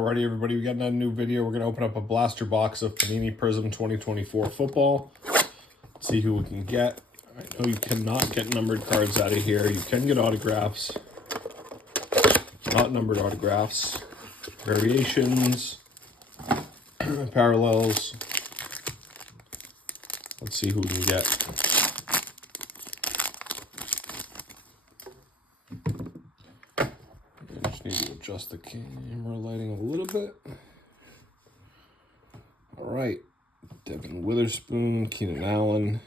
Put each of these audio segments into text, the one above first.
Alrighty, everybody, we got another new video. We're going to open up a blaster box of Panini Prizm 2024 football. See who we can get. I know you cannot get numbered cards out of here. You can get autographs. Not numbered autographs. Variations. Parallels. Let's see who we can get. I just need to adjust the camera lighting a little bit. All right. Devin Witherspoon, Keenan Allen.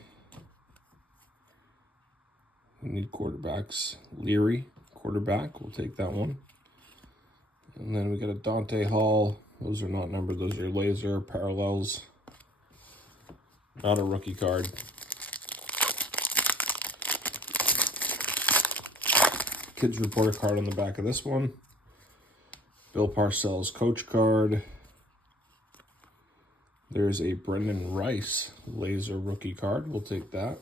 We need quarterbacks. Leary, quarterback. We'll take that one. And then we got a Dante Hall. Those are not numbered. Those are Lazer parallels. Not a rookie card. Kids Reporter card on the back of this one. Bill Parcells coach card. There's a Brendan Rice Lazer rookie card. We'll take that.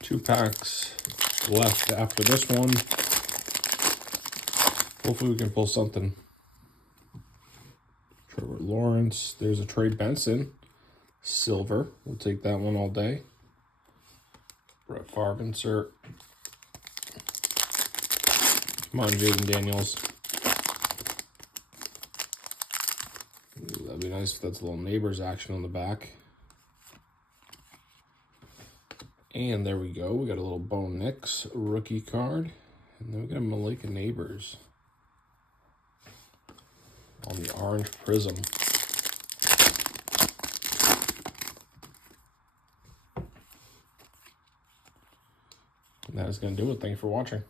Two packs left after this one. Hopefully we can pull something. Trevor Lawrence. There's a Trey Benson. Silver. We'll take that one all day. Brett Favre insert. Come on, Jaden Daniels. Ooh, that'd be nice if that's a little Nabers action on the back. And there we go. We got a little Bo Nix rookie card. And then we got a Malik Nabers on the orange Prizm. And that is going to do it. Thank you for watching.